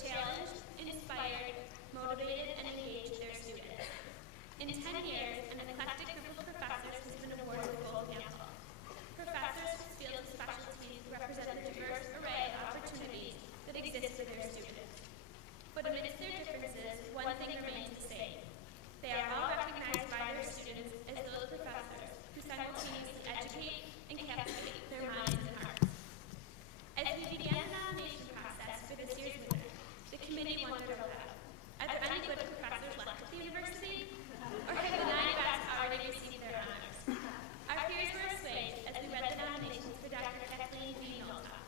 challenged, inspired, motivated, and engaged their students. In 10 years, an eclectic group of professors has been awarded the gold mantle. Professors whose field of specialties represent the diverse array of opportunities that exist for their students. But amidst their differences, one thing remains the same. They are all recognized by their students as those professors who simultaneously educate and captivate their minds and hearts. As we began the nomination process for this year's winner, the committee wondered aloud, are there any good professors left at the university? Or have the 9 best already received their honors? Our fears were assuaged as we read the nominations for Dr. Kathleen Nolta.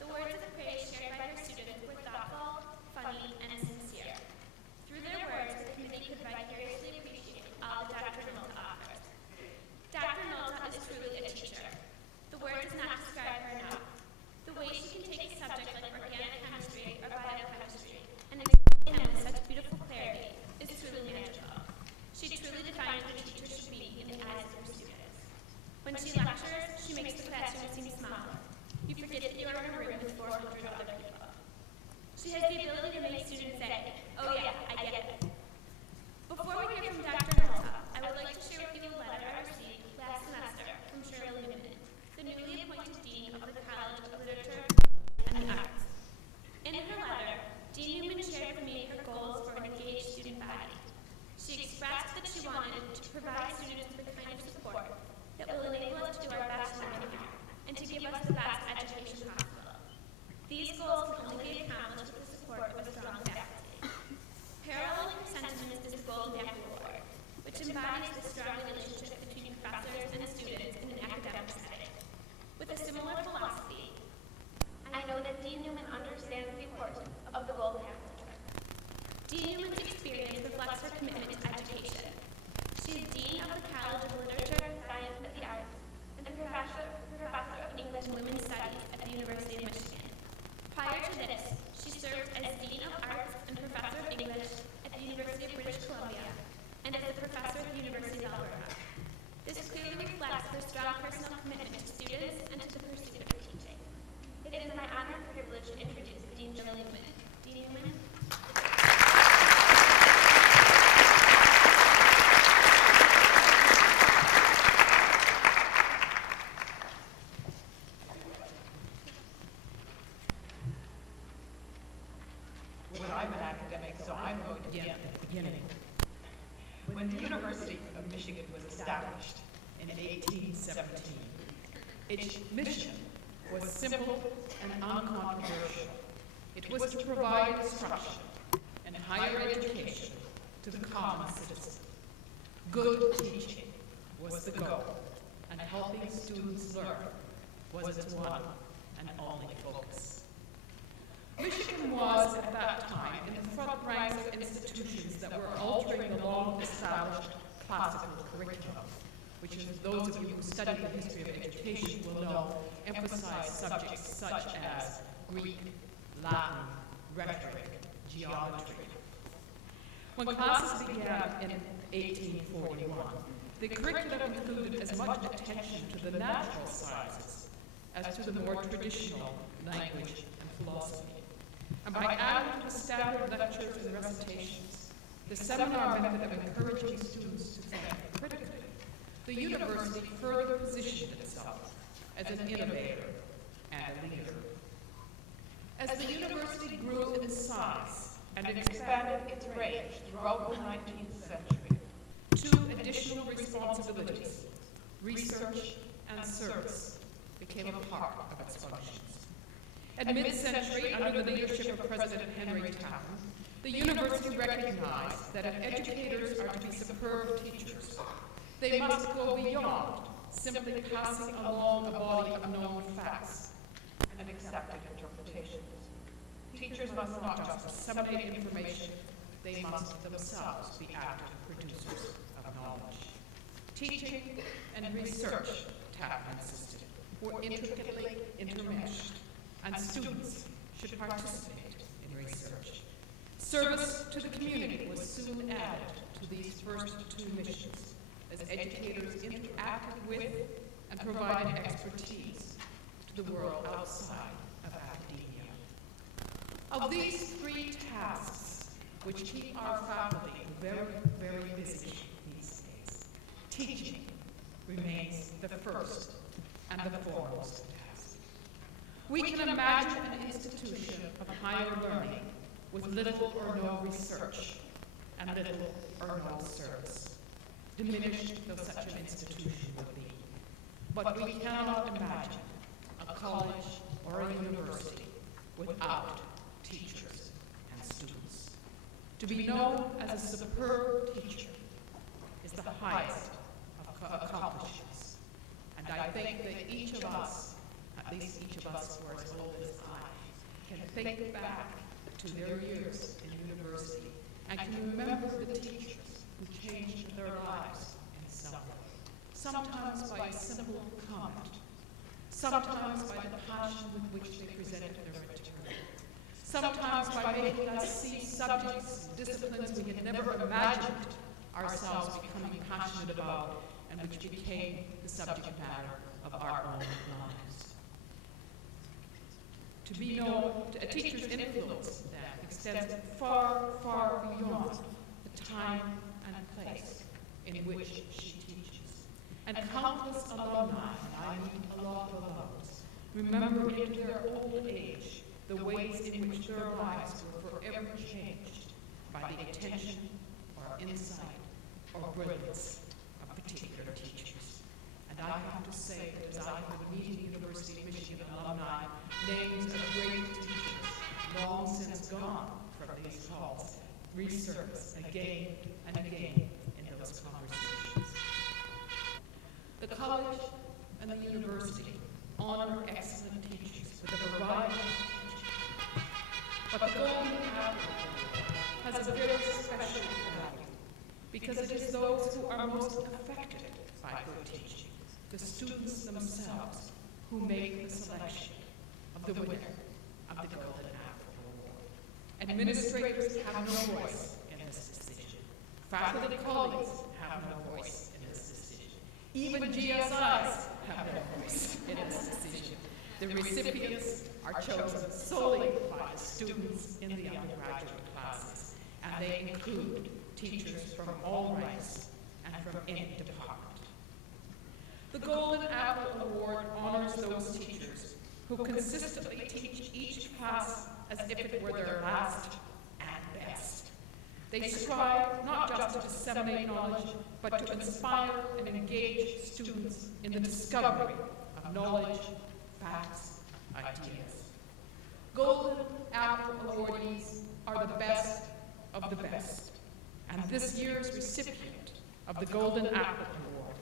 The words of praise shared by her students were thoughtful, funny, and sincere. Through their words, the committee could vicariously appreciate all that Dr. Nolta offers. Dr. Nolta is truly a teacher. The word does not describe her enough. The way she can take a subject like organic chemistry or biochemistry and explain them with such beautiful clarity is truly magical. She truly defines what a teacher should be in the eyes of her students. When she lectures, she makes the classroom seem smaller. You forget that you are in a room with 400 other people. She has the ability to make students say, oh yeah, I get it. Before we hear from Dr. Nolta, I would like to share with you a letter I received last semester from Shirley Newman, the newly appointed Dean of the College of Literature and the Arts. In her letter, Dean Newman shared with me her goals for an engaged student body. She expressed that she wanted to provide students with the kind of support that will enable us to do our best learning and to give us the best education possible. These goals can only be accomplished with the support of a strong faculty. Paralleling her sentiments is the Golden Apple Award, which embodies the strong relationship between professors and students in an academic setting. With a similar philosophy, I know that Dean Newman understands the importance of the Golden Apple Award. Dean Newman's experience reflects her commitment to education. She is Dean of the College of Literature, Science, and the Arts, and Professor of English and Women's Studies at the University of Michigan. Prior to this, she served as Dean of Arts and Professor of English at the University of British Columbia and as a professor at the University of Alberta. This clearly reflects her strong personal commitment to students and to the pursuit of teaching. It is my honor and privilege to introduce Dean Shirley Newman. Dean Newman. Well, I'm an academic, so I'm going to begin at the beginning. When the University of Michigan was established in 1817, its mission was simple and uncontroversial. It was to provide instruction and higher education to the common citizen. Good teaching was the goal, and helping students learn was its one and only focus. Michigan was, at that time, in the front ranks of institutions that were altering the long-established classical curriculum, which, as those of you who study the history of education will know, emphasized subjects such as Greek, Latin, rhetoric, geometry. When classes began in 1841, the curriculum included as much attention to the natural sciences as to the more traditional language and philosophy. And by adding to the standard lectures and recitations, the seminar method of encouraging students to think critically, the university further positioned itself as an innovator and a leader. As the university grew in size and expanded its range throughout the 19th century, 2 additional responsibilities, research and service, became a part of its functions. At mid-century, under the leadership of President Henry Town, the university recognized that if educators are to be superb teachers, they must go beyond simply passing along a body of known facts and accepted interpretations. Teachers must not just disseminate information, they must themselves be active producers of knowledge. Teaching and research, Tappan insisted, were intricately intermeshed, and students should participate in research. Service to the community was soon added to these first 2 missions, as educators interacted with and provided expertise to the world outside of academia. Of these three tasks, which keep our faculty very, very busy these days, teaching remains the first and the foremost task. We can imagine an institution of higher learning with little or no research and little or no service, diminished though such an institution would be. But we cannot imagine a college or a university without teachers and students. To be known as a superb teacher is the highest of accomplishments. And I think that each of us, at least each of us who are as old as I, can think back to their years in university and can remember the teachers who changed their lives in some way. Sometimes by a simple comment, sometimes by the passion with which they presented their material, sometimes by making us see subjects, disciplines we had never imagined ourselves becoming passionate about and which became the subject matter of our own lives. To be known, a teacher's influence then extends far, far beyond the time and place in which she teaches. And countless alumni, and I mean a lot of alums, remember in their old age the ways in which their lives were forever changed by the attention or insight or brilliance of particular teachers. And I have to say that as I have been meeting University of Michigan alumni, names of great teachers long since gone from these halls resurface again and again in those conversations. The college and the university honor excellent teachers with a variety of teaching. But the Golden Apple has a very special value because it is those who are most affected by good teaching, the students themselves, who make the selection of the winner of the Golden Apple Award. Administrators have no voice in this decision. Faculty colleagues have no voice in this decision. Even GSIs have no voice in this decision. The recipients are chosen solely by the students in the undergraduate classes, and they include teachers from all ranks and from any department. The Golden Apple Award honors those teachers who consistently teach each class as if it were their last and best. They strive not just to disseminate knowledge, but to inspire and engage students in the discovery of knowledge, facts, ideas. Golden Apple awardees are the best of the best. And this year's recipient of the Golden Apple Award,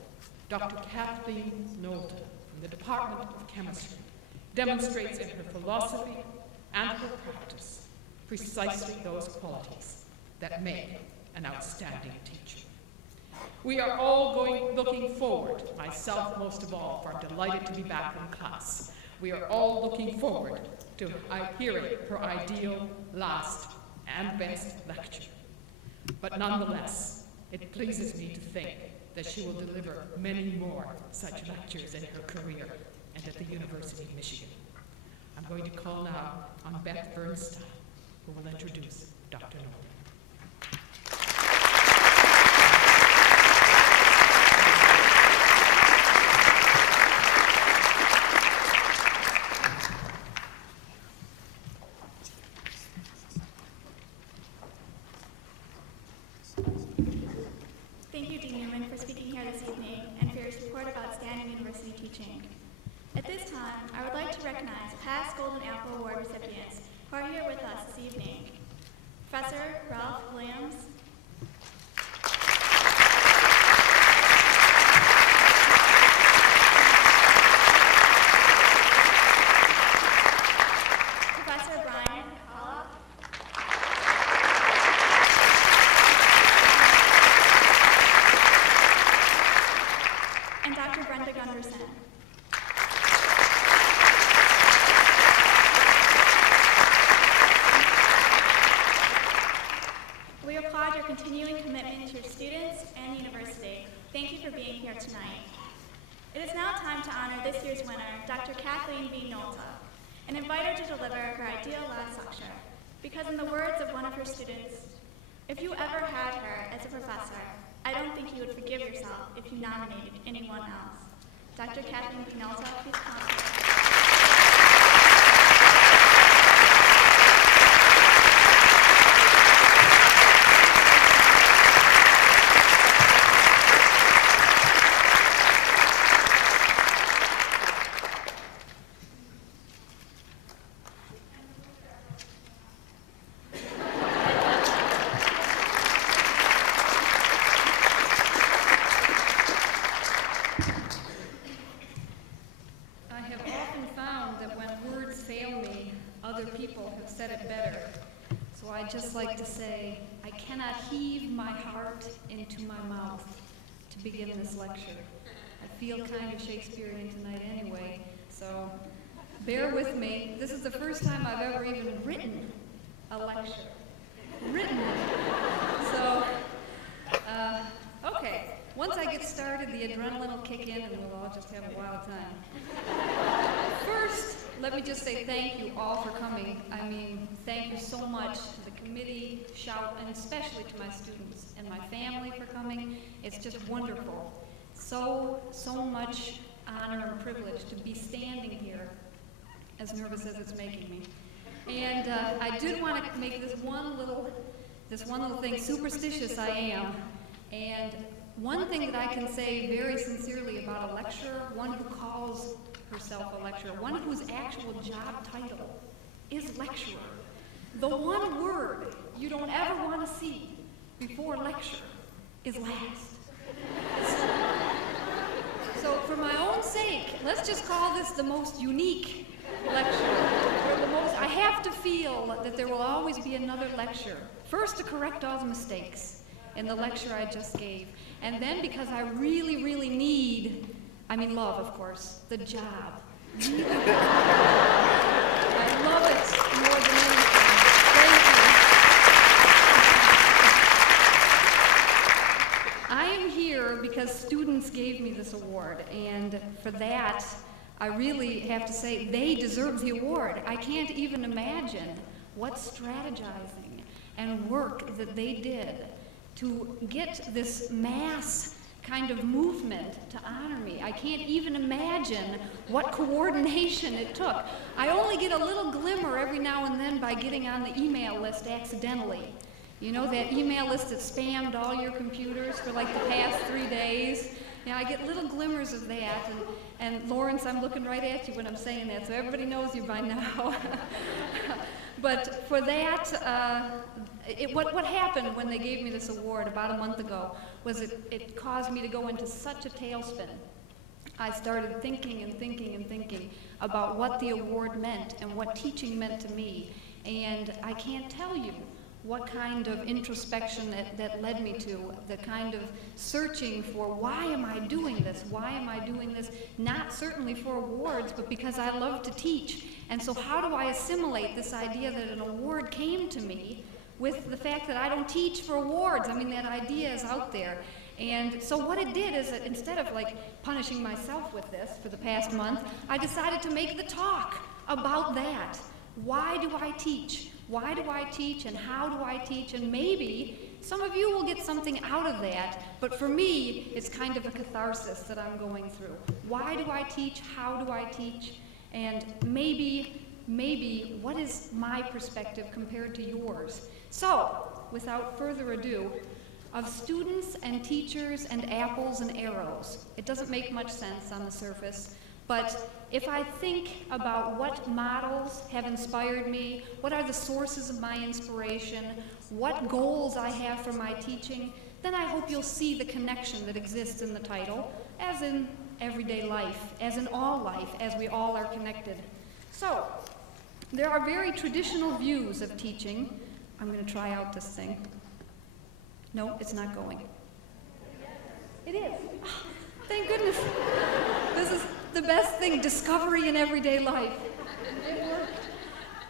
Dr. Kathleen Nolta from the Department of Chemistry, demonstrates in her philosophy and her practice precisely those qualities that make an outstanding teacher. We are all looking forward, myself most of all, for I'm delighted to be back in class. We are all looking forward to hearing her ideal last and best lecture. But nonetheless, it pleases me to think that she will deliver many more such lectures in her career and at the University of Michigan. I'm going to call now on Beth Bernstein, who will introduce Dr. Nolta. Thank you, Dean Newman, for speaking here this evening and for your support of outstanding university teaching. At this time, I would like to recognize past Golden Apple Award recipients who are here with us this evening. Professor Ralph Williams, Professor Brian Halla, and Dr. Brenda Gunderson. We applaud your continuing commitment to your students and the university. Thank you for being here tonight. It is now time to honor this year's winner, Dr. Kathleen B. Nolta, and invite her to deliver her ideal last lecture. Because in the words of one of her students, if you ever had her as a professor, I don't think you would forgive yourself if you nominated anyone else. Dr. Kathleen Nolta, please come up. I'd just like to say, I cannot heave my heart into my mouth to begin this lecture. I feel kind of Shakespearean tonight anyway, so bear with me. This is the first time I've ever even written a lecture. Written it. So, okay. Once I get started, the adrenaline will kick in and we'll all just have a wild time. First, let me just say thank you all for coming. I mean, thank you so much to the committee, Shout, and especially to my students and my family for coming. It's just wonderful. So much honor and privilege to be standing here, as nervous as it's making me. And I did want to make this one little thing, superstitious I am. And one thing that I can say very sincerely about a lecturer, one who calls herself a lecturer, one whose actual job title is lecturer. The one word you don't ever want to see before lecture is last. So for my own sake, let's just call this the most unique lecture. I have to feel that there will always be another lecture. First, to correct all the mistakes in the lecture I just gave. And then because I really, really need, love, of course, the job. Really. I love it more than anything. Thank you. I am here because students gave me this award, and for that, I really have to say they deserve the award. I can't even imagine what strategizing and work that they did to get this mass kind of movement to honor me. I can't even imagine what coordination it took. I only get a little glimmer every now and then by getting on the email list accidentally. You know, that email list that spammed all your computers for like the past 3 days? I get little glimmers of that, and Lawrence, I'm looking right at you when I'm saying that, so everybody knows you by now. But for that, what happened when they gave me this award about a month ago was it caused me to go into such a tailspin. I started thinking about what the award meant and what teaching meant to me. And I can't tell you what kind of introspection that led me to, the kind of searching for why am I doing this? Why am I doing this? Not certainly for awards, but because I love to teach. And so how do I assimilate this idea that an award came to me with the fact that I don't teach for awards? That idea is out there. And so what it did is that instead of punishing myself with this for the past month, I decided to make the talk about that. Why do I teach? Why do I teach and how do I teach? And maybe some of you will get something out of that, but for me, it's kind of a catharsis that I'm going through. Why do I teach? How do I teach? And maybe what is my perspective compared to yours? So, without further ado, of students and teachers and apples and arrows, it doesn't make much sense on the surface. But if I think about what models have inspired me, what are the sources of my inspiration, what goals I have for my teaching, then I hope you'll see the connection that exists in the title, as in everyday life, as in all life, as we all are connected. So, there are very traditional views of teaching. I'm going to try out this thing. No, it's not going. It is. Thank goodness. This is the best thing, discovery in everyday life. It worked.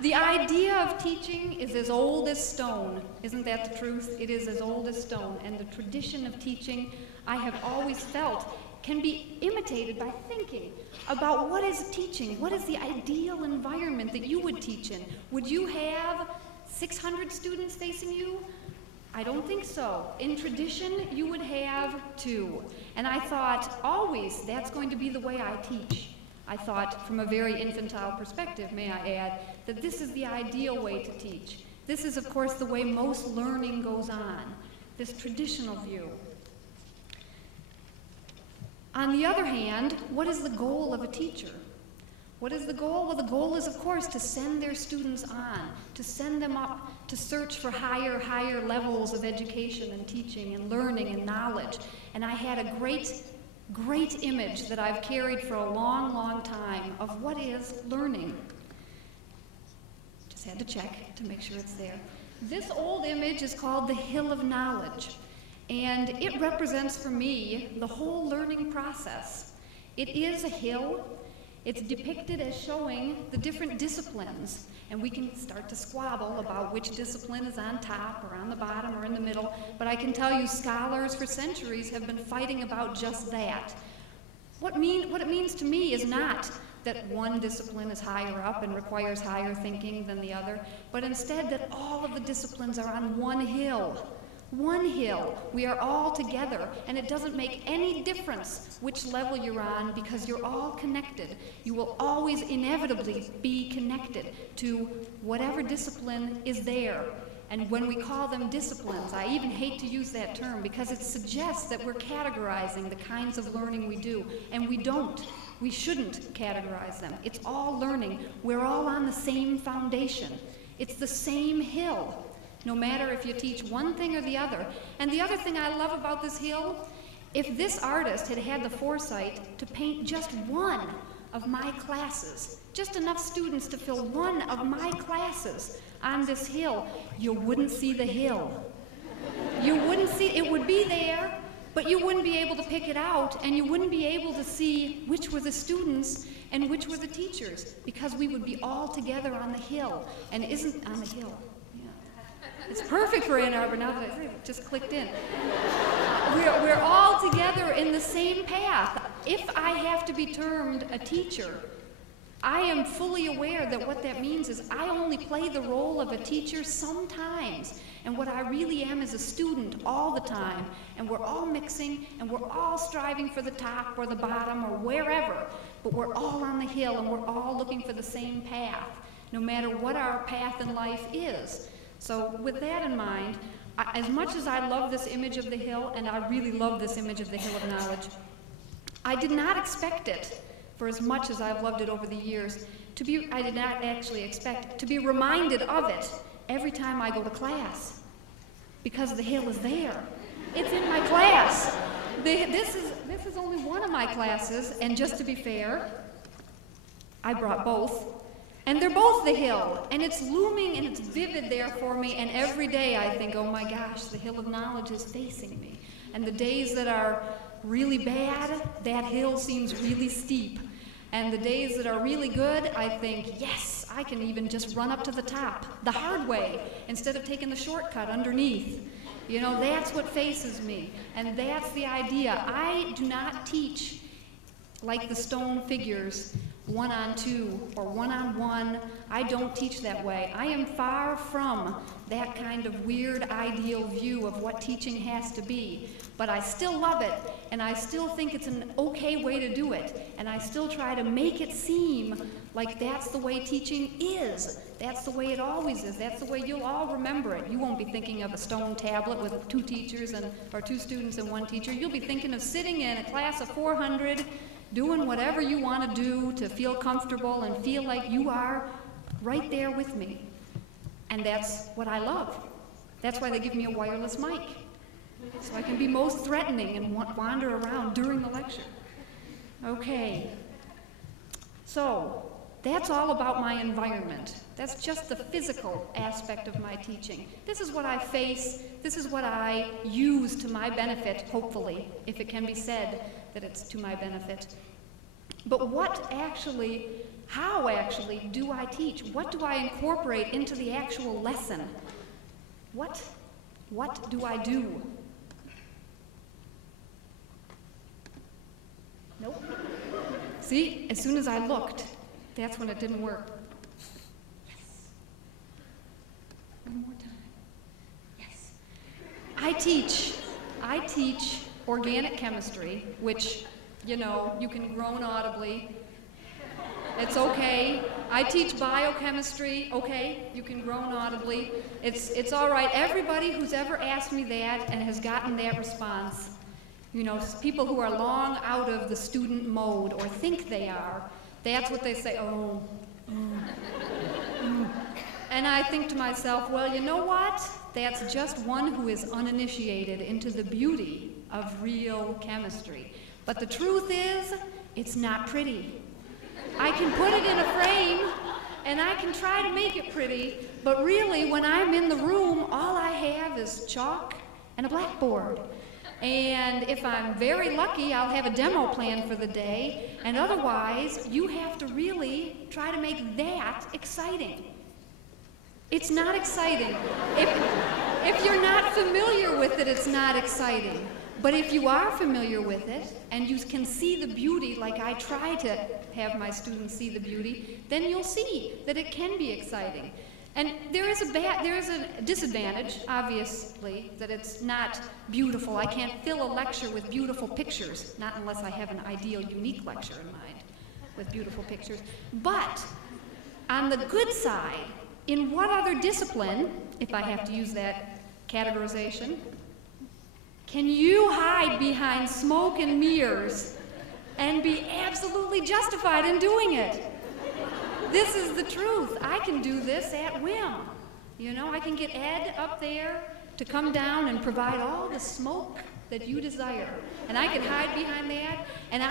The idea of teaching is as old as stone. Isn't that the truth? It is as old as stone. And the tradition of teaching, I have always felt, can be imitated by thinking about what is teaching, what is the ideal environment that you would teach in. Would you have 600 students facing you? I don't think so. In tradition, you would have 2. And I thought, always, that's going to be the way I teach. I thought, from a very infantile perspective, may I add, that this is the ideal way to teach. This is, of course, the way most learning goes on, this traditional view. On the other hand, what is the goal of a teacher? What is the goal? Well, the goal is, of course, to send their students on, to send them up, to search for higher levels of education and teaching and learning and knowledge. And I had a great image that I've carried for a long time of what is learning. Just had to check to make sure it's there. This old image is called the Hill of Knowledge, and it represents for me the whole learning process. It is a hill. It's depicted as showing the different disciplines, and we can start to squabble about which discipline is on top or on the bottom or in the middle, but I can tell you scholars for centuries have been fighting about just that. What it means to me is not that one discipline is higher up and requires higher thinking than the other, but instead that all of the disciplines are on one hill. One hill. We are all together, and it doesn't make any difference which level you're on because you're all connected. You will always inevitably be connected to whatever discipline is there. And when we call them disciplines, I even hate to use that term because it suggests that we're categorizing the kinds of learning we do, and we don't. We shouldn't categorize them. It's all learning. We're all on the same foundation. It's the same hill, no matter if you teach one thing or the other. And the other thing I love about this hill, if this artist had had the foresight to paint just one of my classes, just enough students to fill one of my classes on this hill, you wouldn't see the hill. You wouldn't see, it would be there, but you wouldn't be able to pick it out, and you wouldn't be able to see which were the students and which were the teachers, because we would be all together on the hill. And isn't on the hill? It's perfect for Ann Arbor now that it just clicked in. We're all together in the same path. If I have to be termed a teacher, I am fully aware that what that means is I only play the role of a teacher sometimes. And what I really am is a student all the time. And we're all mixing, and we're all striving for the top or the bottom or wherever. But we're all on the hill, and we're all looking for the same path, no matter what our path in life is. So with that in mind, as much as I love this image of the hill, and I really love this image of the hill of knowledge, I did not expect it, for as much as I've loved it over the years, I did not actually expect to be reminded of it every time I go to class, because the hill is there. It's in my class. This is only one of my classes, and just to be fair, I brought both. And they're both the hill, and it's looming and it's vivid there for me, and every day I think, oh my gosh, the hill of knowledge is facing me. And the days that are really bad, that hill seems really steep. And the days that are really good, I think, yes, I can even just run up to the top, the hard way, instead of taking the shortcut underneath. You know, that's what faces me, and that's the idea. I do not teach like the stone figures, 1-on-2 or 1-on-1. I don't teach that way. I am far from that kind of weird ideal view of what teaching has to be. But I still love it, and I still think it's an okay way to do it. And I still try to make it seem like that's the way teaching is. That's the way it always is. That's the way you'll all remember it. You won't be thinking of a stone tablet with 2 teachers or 2 students and 1 teacher. You'll be thinking of sitting in a class of 400, doing whatever you want to do to feel comfortable and feel like you are right there with me. And that's what I love. That's why they give me a wireless mic, so I can be most threatening and wander around during the lecture. Okay. So that's all about my environment. That's just the physical aspect of my teaching. This is what I face. This is what I use to my benefit, hopefully, if it can be said that it's to my benefit. But how actually do I teach? What do I incorporate into the actual lesson? What do I do? Nope. See, as soon as I looked, that's when it didn't work. Yes. One more time. Yes. I teach organic chemistry, which, you can groan audibly. It's okay. I teach biochemistry. Okay, you can groan audibly. It's all right. Everybody who's ever asked me that and has gotten that response, people who are long out of the student mode or think they are, that's what they say, oh. And I think to myself, well, you know what? That's just one who is uninitiated into the beauty of real chemistry. But the truth is, it's not pretty. I can put it in a frame, and I can try to make it pretty, but really, when I'm in the room, all I have is chalk and a blackboard. And if I'm very lucky, I'll have a demo plan for the day, and otherwise, you have to really try to make that exciting. It's not exciting. If you're not familiar with it, it's not exciting. But if you are familiar with it, and you can see the beauty like I try to have my students see the beauty, then you'll see that it can be exciting. And there is a disadvantage, obviously, that it's not beautiful. I can't fill a lecture with beautiful pictures, not unless I have an ideal, unique lecture in mind with beautiful pictures. But on the good side, in what other discipline, if I have to use that categorization, can you hide behind smoke and mirrors and be absolutely justified in doing it? This is the truth. I can do this at whim. I can get Ed up there to come down and provide all the smoke that you desire. And I can hide behind that. And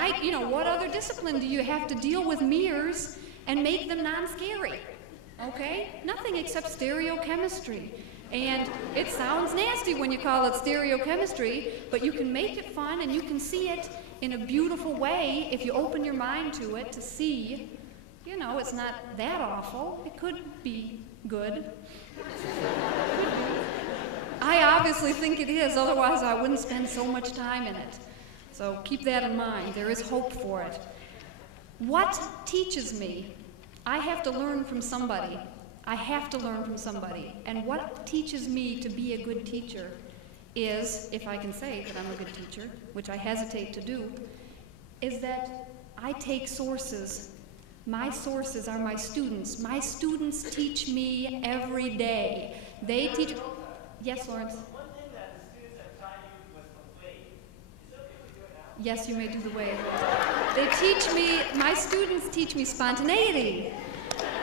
what other discipline do you have to deal with mirrors and make them non-scary? Okay? Nothing except stereochemistry. And it sounds nasty when you call it stereochemistry, but you can make it fun and you can see it in a beautiful way if you open your mind to it to see, it's not that awful. It could be good. I obviously think it is, otherwise I wouldn't spend so much time in it. So keep that in mind. There is hope for it. What teaches me? I have to learn from somebody. And what teaches me to be a good teacher is, if I can say that I'm a good teacher, which I hesitate to do, is that I take sources. My sources are my students. My students teach me every day. They teach... Yes, Lawrence? One thing that the students have taught you was the wave. Is it okay if we do it now? Yes, you may do the wave. My students teach me spontaneity.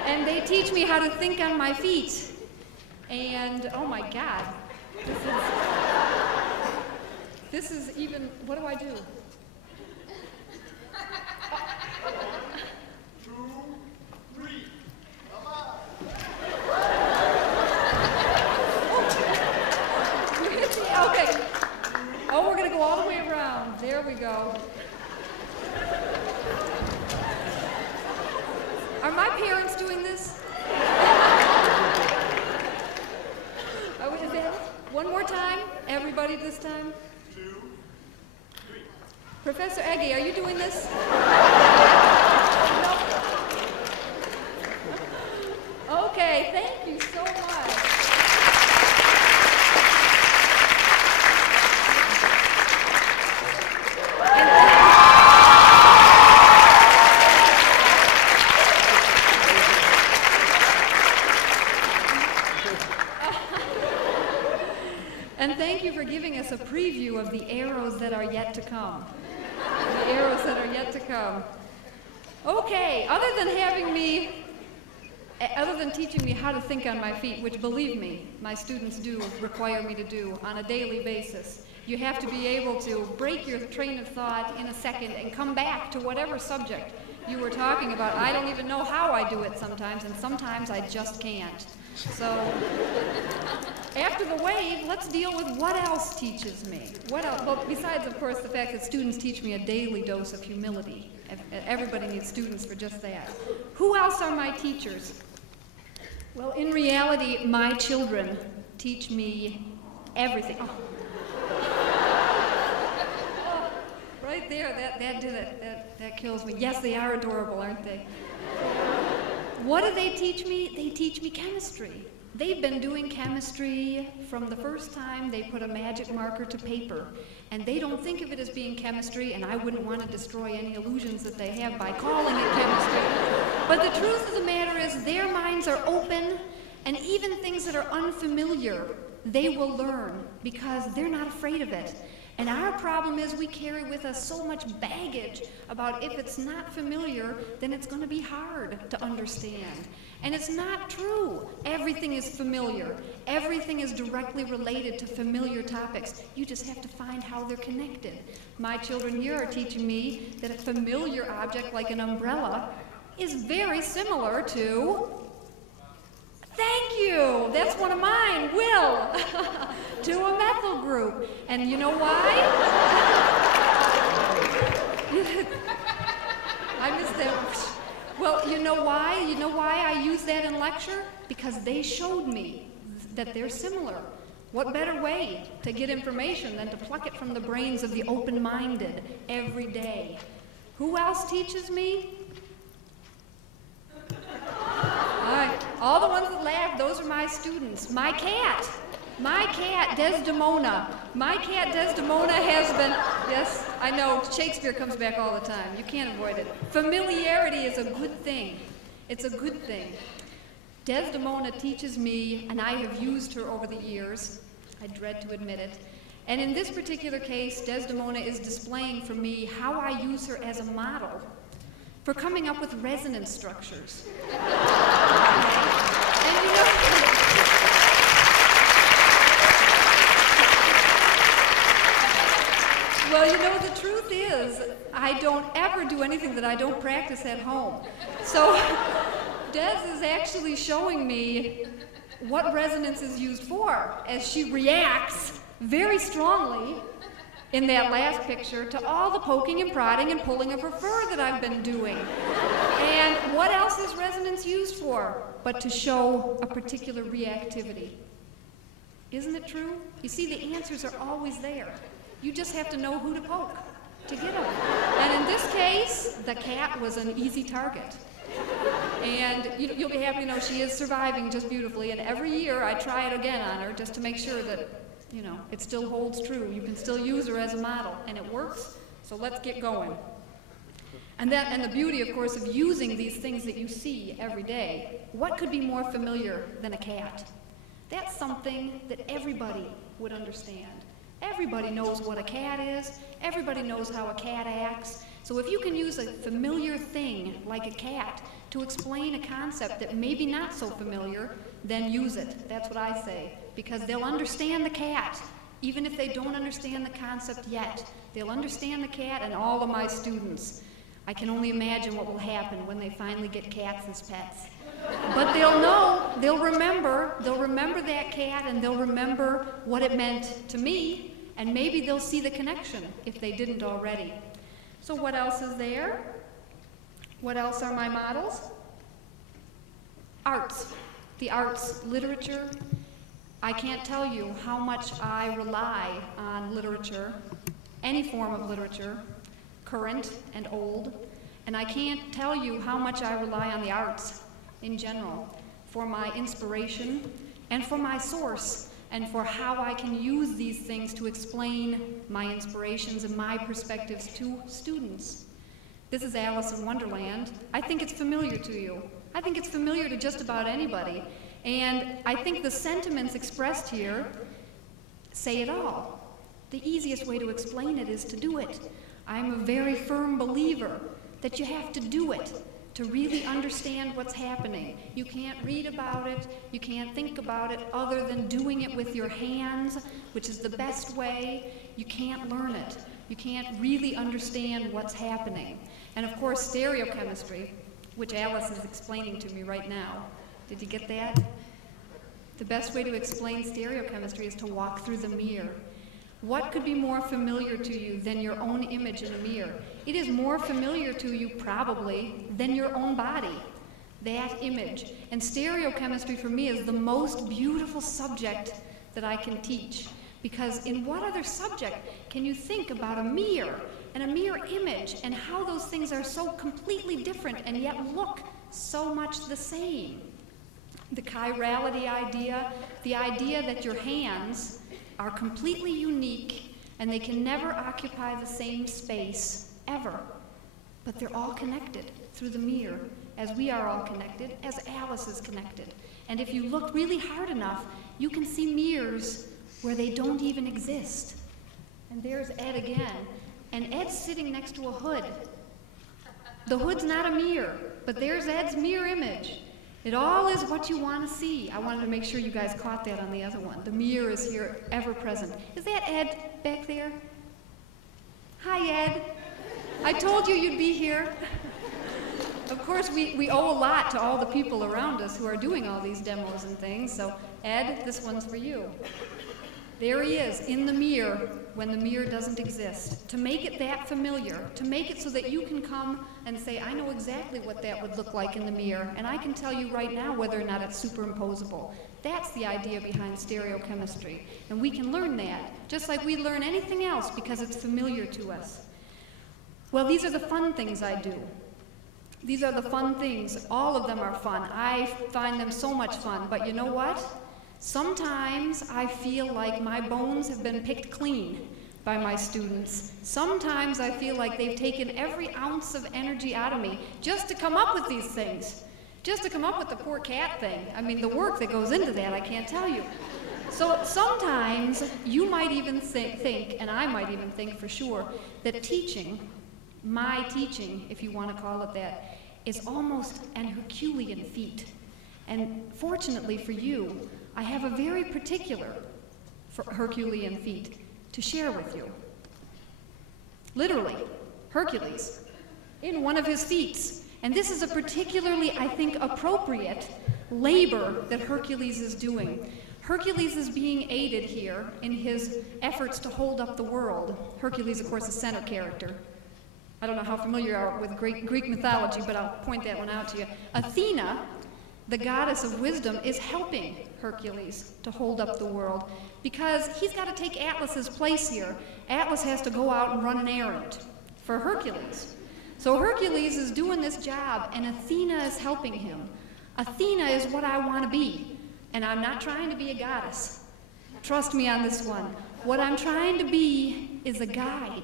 And they teach me how to think on my feet. And, oh my God, this is even, what do I do? 2, 3, come on. Okay. Oh, we're going to go all the way around. There we go. Are my parents doing this? Is that one more time? Everybody this time? 2, 3. Professor Eggy, are you doing this? Okay, thank you so much. And thank you for giving us a preview of the arrows that are yet to come. The arrows that are yet to come. Okay, other than teaching me how to think on my feet, which believe me, my students do require me to do on a daily basis, you have to be able to break your train of thought in a second and come back to whatever subject you were talking about. I don't even know how I do it sometimes, and sometimes I just can't. So, after the wave, let's deal with what else teaches me. What else? Well, besides, of course, the fact that students teach me a daily dose of humility. Everybody needs students for just that. Who else are my teachers? Well, in reality, my children teach me everything. Oh. Oh, right there, that did it. That kills me. Yes, they are adorable, aren't they? What do they teach me? They teach me chemistry. They've been doing chemistry from the first time they put a magic marker to paper, and they don't think of it as being chemistry, and I wouldn't want to destroy any illusions that they have by calling it chemistry. But the truth of the matter is their minds are open, and even things that are unfamiliar, they will learn because they're not afraid of it. And our problem is we carry with us so much baggage about if it's not familiar, then it's going to be hard to understand. And it's not true. Everything is familiar. Everything is directly related to familiar topics. You just have to find how they're connected. My children here are teaching me that a familiar object like an umbrella is very similar to... Thank you! That's one of mine, Will, to a methyl group. And you know why? I missed that. Well, you know why? You know why I use that in lecture? Because they showed me that they're similar. What better way to get information than to pluck it from the brains of the open-minded every day? Who else teaches me? All the ones that laugh, those are my students. My cat, Desdemona. My cat, Desdemona, has been, yes, I know, Shakespeare comes back all the time. You can't avoid it. Familiarity is a good thing. It's a good thing. Desdemona teaches me, and I have used her over the years. I dread to admit it. And in this particular case, Desdemona is displaying for me how I use her as a model for coming up with resonance structures. And you know, well, you know, the truth is, I don't ever do anything that I don't practice at home. So Des is actually showing me what resonance is used for as she reacts very strongly in that last picture to all the poking and prodding and pulling of her fur that I've been doing. And what else is resonance used for but to show a particular reactivity? Isn't it true? You see, the answers are always there. You just have to know who to poke to get them. And in this case, the cat was an easy target. And you'll be happy to know she is surviving just beautifully, and every year I try it again on her just to make sure that it still holds true. You can still use her as a model, and it works, so let's get going. And the beauty, of course, of using these things that you see every day, what could be more familiar than a cat? That's something that everybody would understand. Everybody knows what a cat is. Everybody knows how a cat acts. So if you can use a familiar thing like a cat to explain a concept that may be not so familiar, then use it. That's what I say. Because they'll understand the cat, even if they don't understand the concept yet. They'll understand the cat, and all of my students. I can only imagine what will happen when they finally get cats as pets. But they'll know, they'll remember that cat, and they'll remember what it meant to me, and maybe they'll see the connection if they didn't already. So what else is there? What else are my models? Arts. The arts, literature. I can't tell you how much I rely on literature, any form of literature, current and old, and I can't tell you how much I rely on the arts in general for my inspiration and for my source and for how I can use these things to explain my inspirations and my perspectives to students. This is Alice in Wonderland. I think it's familiar to you. I think it's familiar to just about anybody. And I think the sentiments expressed here say it all. The easiest way to explain it is to do it. I'm a very firm believer that you have to do it to really understand what's happening. You can't read about it, you can't think about it other than doing it with your hands, which is the best way. You can't learn it. You can't really understand what's happening. And of course, stereochemistry, which Alice is explaining to me right now. Did you get that? The best way to explain stereochemistry is to walk through the mirror. What could be more familiar to you than your own image in a mirror? It is more familiar to you, probably, than your own body, that image. And stereochemistry for me is the most beautiful subject that I can teach. Because in what other subject can you think about a mirror and a mirror image and how those things are so completely different and yet look so much the same? the chirality idea, the idea that your hands are completely unique and they can never occupy the same space, ever. But they're all connected through the mirror, as we are all connected, as Alice is connected. And if you look really hard enough, you can see mirrors where they don't even exist. And there's Ed again. And Ed's sitting next to a hood. The hood's not a mirror, but there's Ed's mirror image. It all is what you want to see. I wanted to make sure you guys caught that on the other one. The mirror is here, ever present. Is that Ed back there? Hi, Ed. I told you you'd be here. Of course, we owe a lot to all the people around us who are doing all these demos and things. So, Ed, this one's for you. There he is, in the mirror, when the mirror doesn't exist. To make it that familiar, to make it so that you can come and say, I know exactly what that would look like in the mirror, and I can tell you right now whether or not it's superimposable. That's the idea behind stereochemistry. And we can learn that, just like we learn anything else, because it's familiar to us. Well, these are the fun things I do. These are the fun things. All of them are fun. I find them so much fun. But you know what? Sometimes I feel like my bones have been picked clean by my students. Sometimes I feel like they've taken every ounce of energy out of me just to come up with these things. Just to come up with the poor cat thing. I mean, the work that goes into that, I can't tell you. So sometimes you might even think, and I might even think for sure, that teaching, my teaching, if you want to call it that, is almost an Herculean feat. And fortunately for you, I have a very particular Herculean feat to share with you. Literally, Hercules, in one of his feats. And this is a particularly, I think, appropriate labor that Hercules is doing. Hercules is being aided here in his efforts to hold up the world. Hercules, of course, is center character. I don't know how familiar you are with Greek mythology, but I'll point that one out to you. Athena, the goddess of wisdom, is helping Hercules to hold up the world because he's got to take Atlas's place here. Atlas has to go out and run an errand for Hercules. So Hercules is doing this job, and Athena is helping him. Athena is what I want to be, and I'm not trying to be a goddess. Trust me on this one. What I'm trying to be is a guide.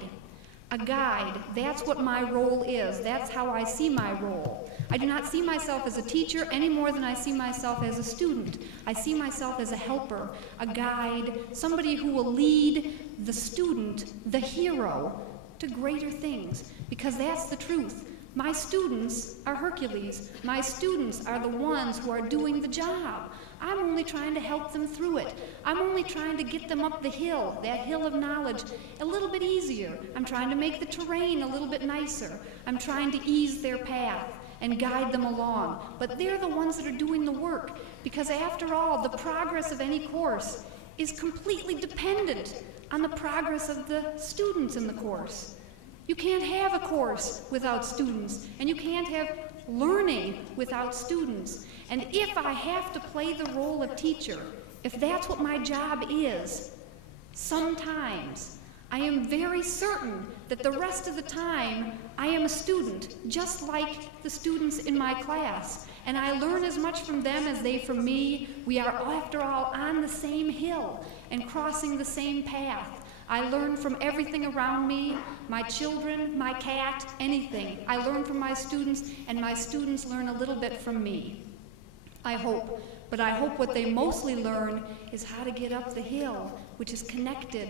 A guide. That's what my role is. That's how I see my role. I do not see myself as a teacher any more than I see myself as a student. I see myself as a helper, a guide, somebody who will lead the student, the hero, to greater things. Because that's the truth. My students are Hercules. My students are the ones who are doing the job. I'm only trying to help them through it. I'm only trying to get them up the hill, that hill of knowledge, a little bit easier. I'm trying to make the terrain a little bit nicer. I'm trying to ease their path and guide them along. But they're the ones that are doing the work, because after all, the progress of any course is completely dependent on the progress of the students in the course. You can't have a course without students, and you can't have learning without students. And if I have to play the role of teacher, if that's what my job is, sometimes I am very certain that the rest of the time I am a student, just like the students in my class. And I learn as much from them as they from me. We are, after all, on the same hill and crossing the same path. I learn from everything around me, my children, my cat, anything. I learn from my students, and my students learn a little bit from me. I hope. But I hope what they mostly learn is how to get up the hill, which is connected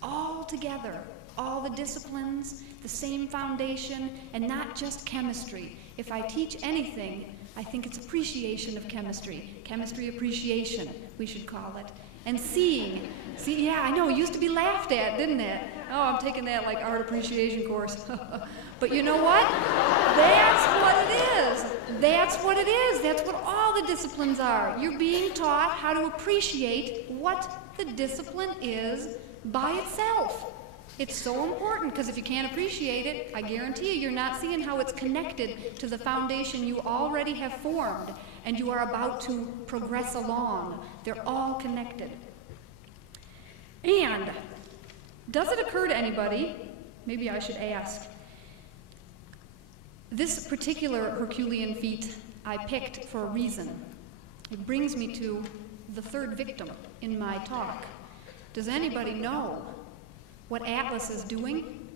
all together, all the disciplines, the same foundation, and not just chemistry. If I teach anything, I think it's appreciation of chemistry. Chemistry appreciation, we should call it. And seeing, yeah, I know, it used to be laughed at, didn't it? Oh, I'm taking that like art appreciation course. But you know what? That's what it is. That's what it is. That's what all the disciplines are. You're being taught how to appreciate what the discipline is by itself. It's so important, because if you can't appreciate it, I guarantee you, you're not seeing how it's connected to the foundation you already have formed and you are about to progress along. They're all connected. And does it occur to anybody, maybe I should ask, this particular Herculean feat I picked for a reason. It brings me to the third victim in my talk. Does anybody know what Atlas is doing?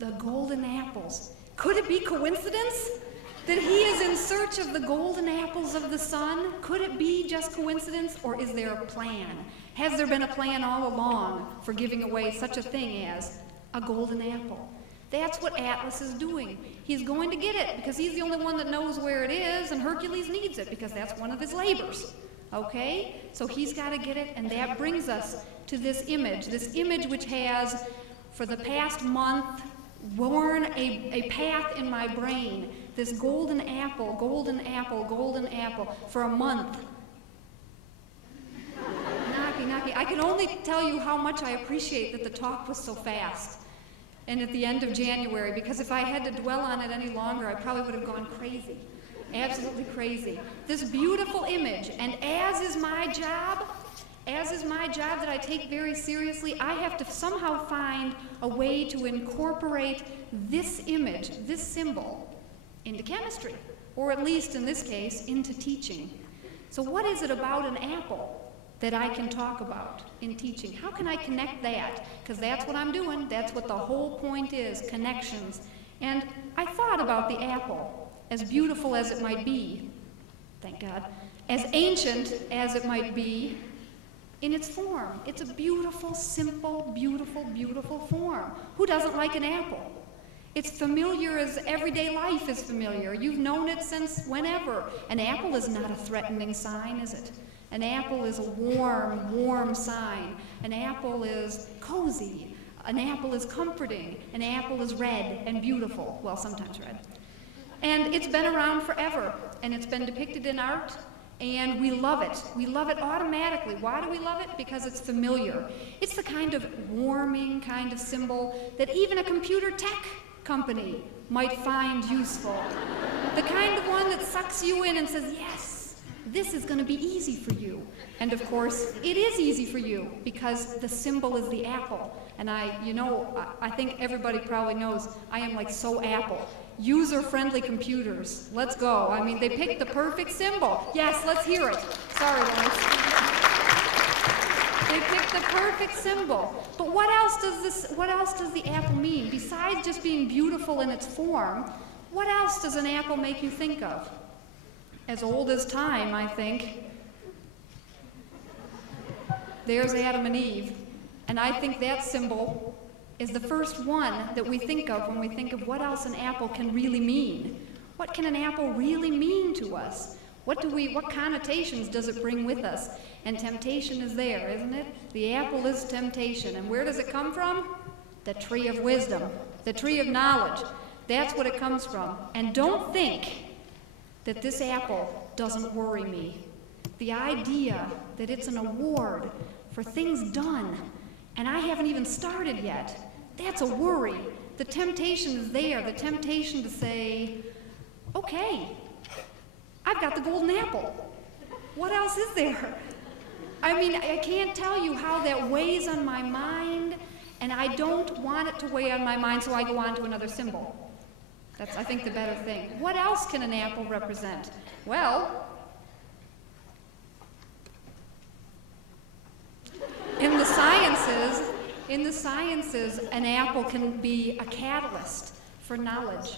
The golden apples. Could it be coincidence that he is in search of the golden apples of the sun? Could it be just coincidence, or is there a plan? Has there been a plan all along for giving away such a thing as a golden apple? That's what Atlas is doing. He's going to get it because he's the only one that knows where it is, and Hercules needs it because that's one of his labors. Okay? So he's got to get it, and that brings us to this image which has, for the past month, worn a path in my brain. This golden apple, golden apple, golden apple, for a month. Knocky. I can only tell you how much I appreciate that the talk was so fast. And at the end of January, because if I had to dwell on it any longer, I probably would have gone crazy. Absolutely crazy. This beautiful image, and as is my job that I take very seriously, I have to somehow find a way to incorporate this image, this symbol, into chemistry, or at least in this case, into teaching. So what is it about an apple that I can talk about in teaching? How can I connect that? Because that's what I'm doing. That's what the whole point is, connections. And I thought about the apple, as beautiful as it might be, thank God, as ancient as it might be, in its form. It's a beautiful, simple, beautiful, beautiful form. Who doesn't like an apple? It's familiar as everyday life is familiar. You've known it since whenever. An apple is not a threatening sign, is it? An apple is a warm, warm sign. An apple is cozy. An apple is comforting. An apple is red and beautiful. Well, sometimes red. And it's been around forever, and it's been depicted in art, and we love it. We love it automatically. Why do we love it? Because it's familiar. It's the kind of warming kind of symbol that even a computer tech company might find useful. The kind of one that sucks you in and says, yes, this is going to be easy for you. And of course, it is easy for you because the symbol is the apple. And I think everybody probably knows I am like so Apple. User-friendly computers. Let's go. I mean, they picked the perfect symbol. Yes, let's hear it. Sorry, guys. They picked the perfect symbol. But what else does the apple mean? Besides just being beautiful in its form, what else does an apple make you think of? As old as time, I think. There's Adam and Eve. And I think that symbol is the first one that we think of when we think of what else an apple can really mean. What can an apple really mean to us? What connotations does it bring with us? And temptation is there, isn't it? The apple is temptation. And where does it come from? The tree of wisdom, the tree of knowledge. That's what it comes from. And don't think that this apple doesn't worry me. The idea that it's an award for things done, and I haven't even started yet, that's a worry. The temptation is there, the temptation to say, okay, I've got the golden apple. What else is there? I mean, I can't tell you how that weighs on my mind, and I don't want it to weigh on my mind, so I go on to another symbol. That's, I think, the better thing. What else can an apple represent? Well, in the sciences, an apple can be a catalyst for knowledge.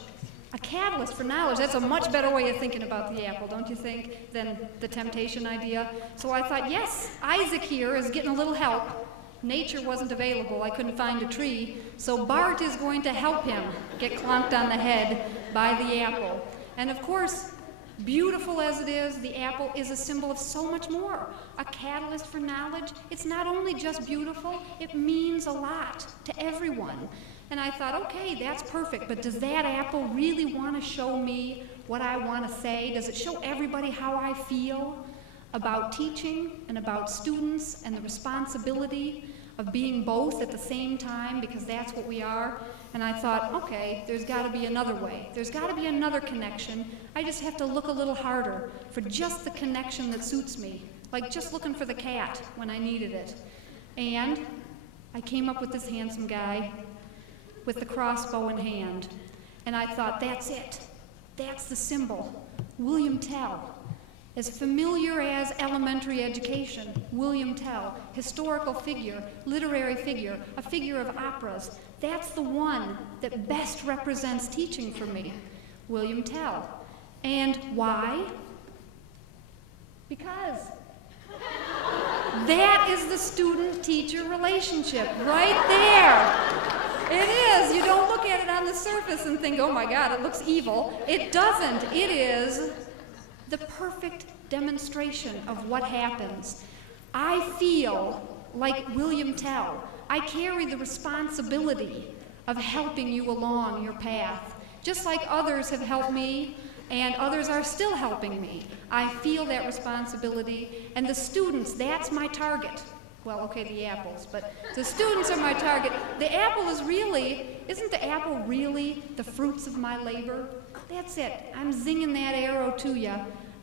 A catalyst for knowledge. That's a much better way of thinking about the apple, don't you think, than the temptation idea? So I thought, yes, Isaac here is getting a little help. Nature wasn't available. I couldn't find a tree. So Bart is going to help him get clonked on the head by the apple. And of course, beautiful as it is, the apple is a symbol of so much more. A catalyst for knowledge. It's not only just beautiful, it means a lot to everyone. And I thought, okay, that's perfect, but does that apple really want to show me what I want to say? Does it show everybody how I feel about teaching and about students and the responsibility of being both at the same time, because that's what we are? And I thought, okay, there's got to be another way. There's got to be another connection. I just have to look a little harder for just the connection that suits me, like just looking for the cat when I needed it. And I came up with this handsome guy with the crossbow in hand. And I thought, that's it. That's the symbol. William Tell. As familiar as elementary education, William Tell, historical figure, literary figure, a figure of operas. That's the one that best represents teaching for me, William Tell. And why? Because that is the student-teacher relationship right there. It is. You don't look at it on the surface and think, oh my God, it looks evil. It doesn't. It is the perfect demonstration of what happens. I feel like William Tell. I carry the responsibility of helping you along your path, just like others have helped me and others are still helping me. I feel that responsibility, and the students, that's my target. Well, okay, the apples, but the students are my target. The apple is really, isn't the apple really the fruits of my labor? That's it. I'm zinging that arrow to you,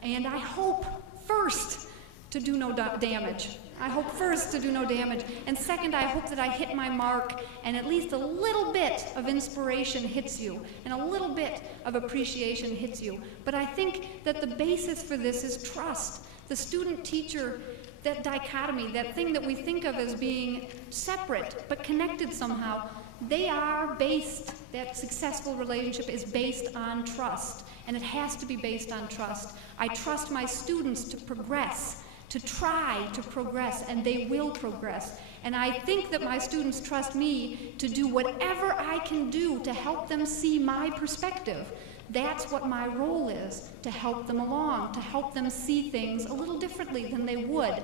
and I hope first to do no damage. I hope first to do no damage, and second, I hope that I hit my mark and at least a little bit of inspiration hits you and a little bit of appreciation hits you. But I think that the basis for this is trust. The student-teacher, that dichotomy, that thing that we think of as being separate but connected somehow, they are based, that successful relationship is based on trust, and it has to be based on trust. I trust my students to progress, to try to progress, and they will progress. And I think that my students trust me to do whatever I can do to help them see my perspective. That's what my role is, to help them along, to help them see things a little differently than they would,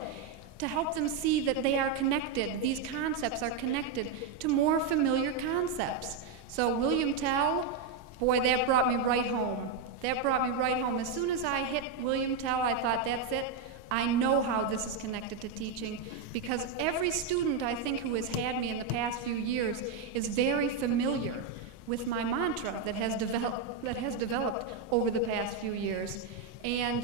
to help them see that they are connected, these concepts are connected to more familiar concepts. So William Tell, boy, that brought me right home. That brought me right home. As soon as I hit William Tell, I thought, that's it. I know how this is connected to teaching, because every student, I think, who has had me in the past few years is very familiar with my mantra that has developed over the past few years. And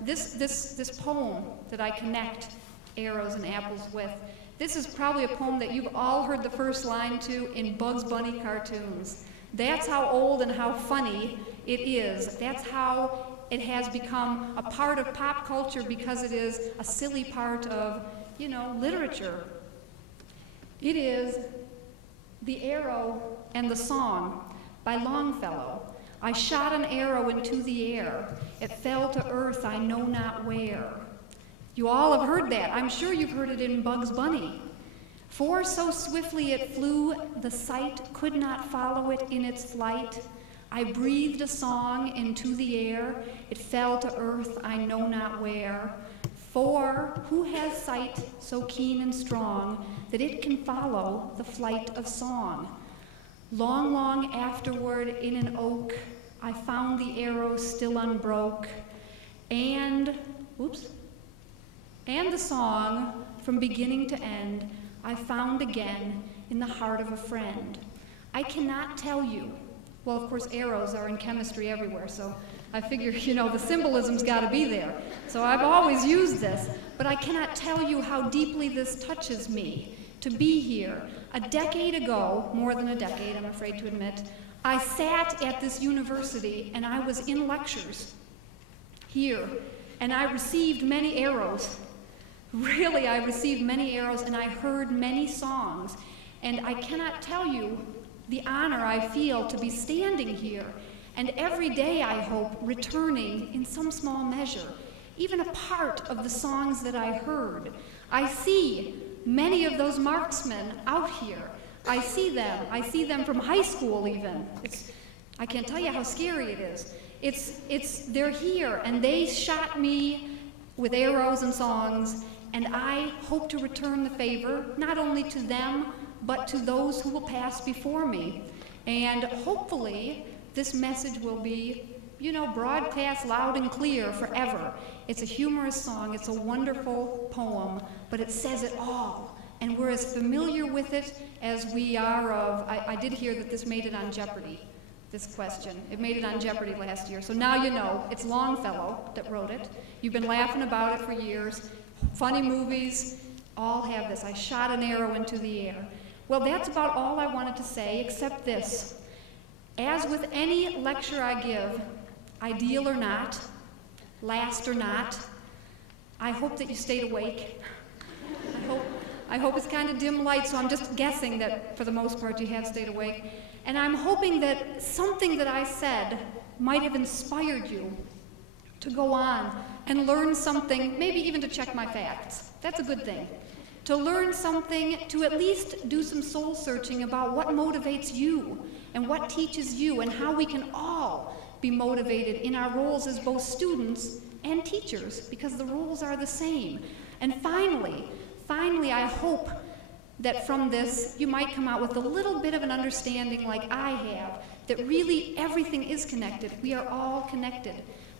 this poem that I connect arrows and apples with, this is probably a poem that you've all heard the first line to in Bugs Bunny cartoons. That's how old and how funny it is. That's how it has become a part of pop culture, because it is a silly part of, literature. It is The Arrow and the Song by Longfellow. I shot an arrow into the air. It fell to earth, I know not where. You all have heard that. I'm sure you've heard it in Bugs Bunny. For so swiftly it flew, the sight could not follow it in its flight. I breathed a song into the air. It fell to earth, I know not where. For who has sight so keen and strong that it can follow the flight of song? Long, long afterward in an oak, I found the arrow still unbroke, and the song from beginning to end I found again in the heart of a friend. I cannot tell you. Well, of course, arrows are in chemistry everywhere, so I figure, the symbolism's got to be there. So I've always used this, but I cannot tell you how deeply this touches me to be here. A decade ago, more than a decade, I'm afraid to admit, I sat at this university and I was in lectures here, and I received many arrows. Really, I received many arrows, and I heard many songs, and I cannot tell you the honor I feel to be standing here, and every day, I hope, returning in some small measure, even a part of the songs that I heard. I see many of those marksmen out here. I see them from high school even. I can't tell you how scary it is. They're here, and they shot me with arrows and songs, and I hope to return the favor, not only to them, but to those who will pass before me. And hopefully, this message will be, broadcast loud and clear forever. It's a humorous song, it's a wonderful poem, but it says it all. And we're as familiar with it as we are of, I did hear that this made it on Jeopardy, this question. It made it on Jeopardy last year. So now you know, it's Longfellow that wrote it. You've been laughing about it for years. Funny movies all have this. I shot an arrow into the air. Well, that's about all I wanted to say, except this. As with any lecture I give, ideal or not, last or not. I hope that you stayed awake. I hope it's kind of dim light, so I'm just guessing that for the most part you have stayed awake. And I'm hoping that something that I said might have inspired you to go on and learn something, maybe even to check my facts. That's a good thing. To learn something, to at least do some soul searching about what motivates you and what teaches you and how we can all be motivated in our roles as both students and teachers, because the roles are the same. And finally, I hope that from this you might come out with a little bit of an understanding like I have, that really everything is connected. We are all connected.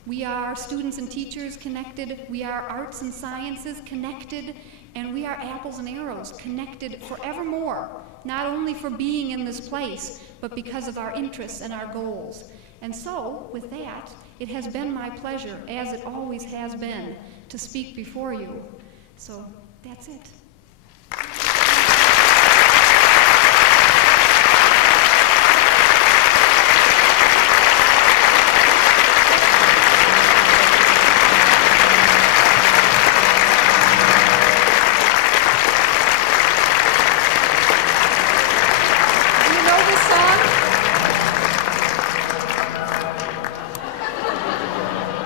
We are students and teachers connected. We are arts and sciences connected. And we are apples and arrows connected forevermore, not only for being in this place, but because of our interests and our goals. And so, with that, it has been my pleasure, as it always has been, to speak before you. So, that's it.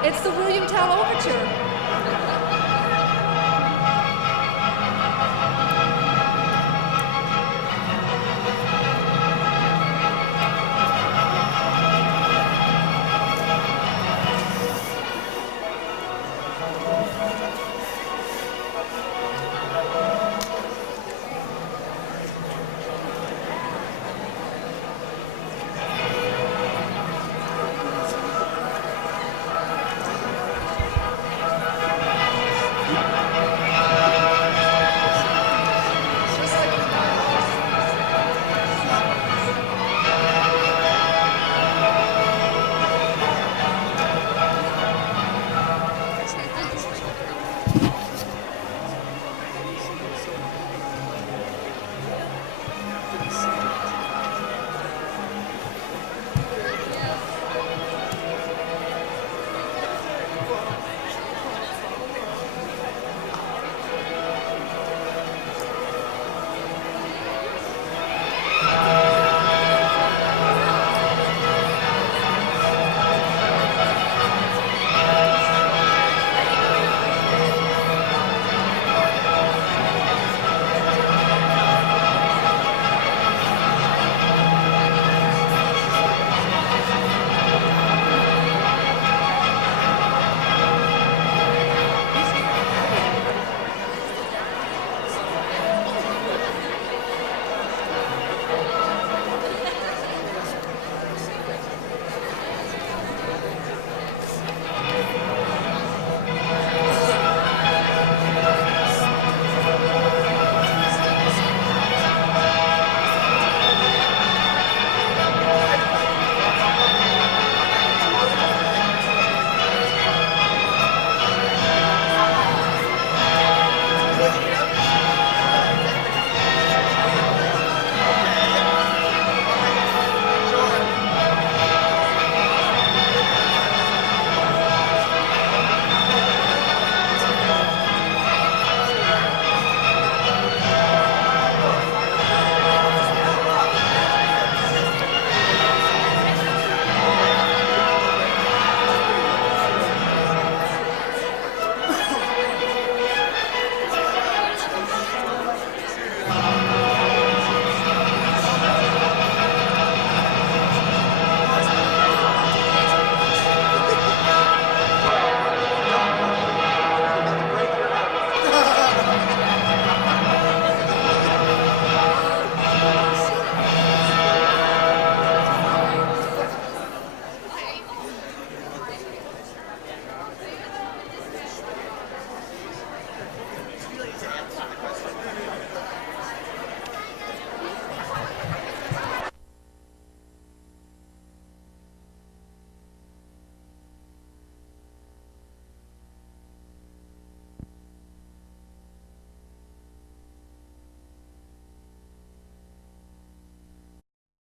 It's the William Tell Overture.